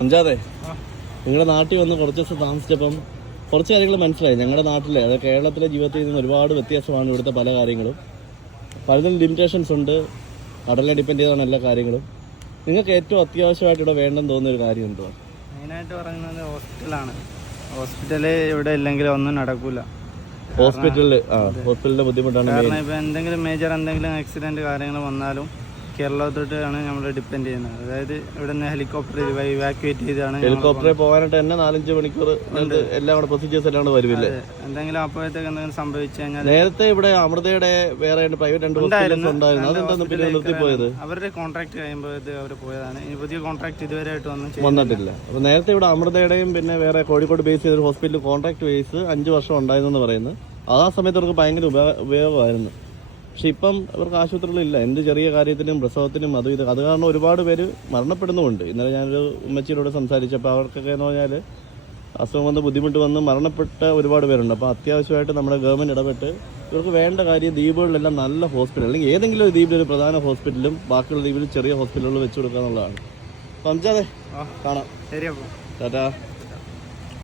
അഞ്ചാതെ നിങ്ങളുടെ നാട്ടിൽ വന്ന് കുറച്ച് ദിവസം താമസിച്ചപ്പം കുറച്ച് കാര്യങ്ങൾ മനസ്സിലായി. ഞങ്ങളുടെ നാട്ടിലെ അതായത് കേരളത്തിലെ ജീവിതത്തിൽ നിന്ന് ഒരുപാട് വ്യത്യാസമാണ് ഇവിടുത്തെ പല കാര്യങ്ങളും. പലതിനും ലിമിറ്റേഷൻസ് ഉണ്ട്. കടലിനെ ഡിപ്പെൻഡ് ചെയ്താണ് എല്ലാ കാര്യങ്ങളും. നിങ്ങൾക്ക് ഏറ്റവും അത്യാവശ്യമായിട്ട് ഇവിടെ വേണ്ടെന്ന് തോന്നുന്ന ഒരു കാര്യം എന്തോ? മെയിനായിട്ട് പറയുന്നത് ഹോസ്പിറ്റലാണ്. ഹോസ്പിറ്റല് ഇവിടെ ഇല്ലെങ്കിൽ ഒന്നും നടക്കൂല. ഹോസ്പിറ്റലിന്റെ ബുദ്ധിമുട്ടാണ്. കാരണം ഇപ്പം എന്തെങ്കിലും മേജർ എന്തെങ്കിലും ആക്സിഡന്റ് കാര്യങ്ങൾ വന്നാലും കേരളത്തോട്ടാണ് നമ്മൾ ഡിപ്പെൻഡ് ചെയ്യുന്നത്. അതായത് ഇവിടെ നിന്ന് ഹെലികോപ്റ്റർ ഇവാക്യുവേറ്റ് ചെയ്താണ്. ഹെലികോപ്റ്ററിൽ പോകാനായിട്ട് തന്നെ 4-5 മണിക്കൂർ എല്ലാം കൂടെ പ്രൊസീജിയേഴ്സ് എല്ലാം കൂടെ വരുമില്ലേ? എന്തെങ്കിലും അപ്പോഴത്തേക്ക് എന്തെങ്കിലും സംഭവിച്ചു കഴിഞ്ഞാൽ നേരത്തെ ഇവിടെ അമൃതയുടെ വേറെ പ്രൈവറ്റ് 2 ഹോസ്പിറ്റൽസ് ഉണ്ടായിരുന്നു. അതെന്താ പിന്നെ നിർത്തിപ്പോയത്? അവരുടെ കോൺട്രാക്ട് കഴിയുമ്പോൾ അവർ പോയതാണ്. ഇനി പുതിയ കോൺട്രാക്ട് ഇതുവരെയായിട്ട് വന്നിട്ടില്ല. അപ്പൊ നേരത്തെ ഇവിടെ അമൃതയുടെയും പിന്നെ വേറെ കോഴിക്കോട് ബേസ് ചെയ്ത ഒരു ഹോസ്പിറ്റൽ കോൺട്രാക്ട് ബേസ് 5 വർഷം ഉണ്ടായിരുന്നു പറയുന്നത്. ആ സമയത്ത് അവർക്ക് ഭയങ്കര ഉപയോഗമായിരുന്നു. പക്ഷെ ഇപ്പം അവർക്ക് ആശുപത്രികളില്ല. എന്ത് ചെറിയ കാര്യത്തിനും പ്രസവത്തിനും അത് കാരണം ഒരുപാട് പേര് മരണപ്പെടുന്നുമുണ്ട്. ഇന്നലെ ഞാനൊരു ഉമ്മച്ചിയോട് സംസാരിച്ചപ്പോൾ അവർക്കൊക്കെ എന്ന് പറഞ്ഞാൽ അസുഖം വന്ന് ബുദ്ധിമുട്ട് വന്ന് മരണപ്പെട്ട ഒരുപാട് പേരുണ്ട്. അപ്പോൾ അത്യാവശ്യമായിട്ട് നമ്മുടെ ഗവൺമെൻറ് ഇടപെട്ട് ഇവർക്ക് വേണ്ട കാര്യം ദ്വീപുകളിലെല്ലാം നല്ല ഹോസ്പിറ്റൽ അല്ലെങ്കിൽ ഏതെങ്കിലും ഒരു ദ്വീപിൽ ഒരു പ്രധാന ഹോസ്പിറ്റലും ബാക്കിയുള്ള ദ്വീപിൽ ചെറിയ ഹോസ്പിറ്റലുകൾ വെച്ച് കൊടുക്കുക എന്നുള്ളതാണ്. അപ്പം അഞ്ചാതെ കാണാം. ശരി. അപ്പോൾ ടാറ്റാ.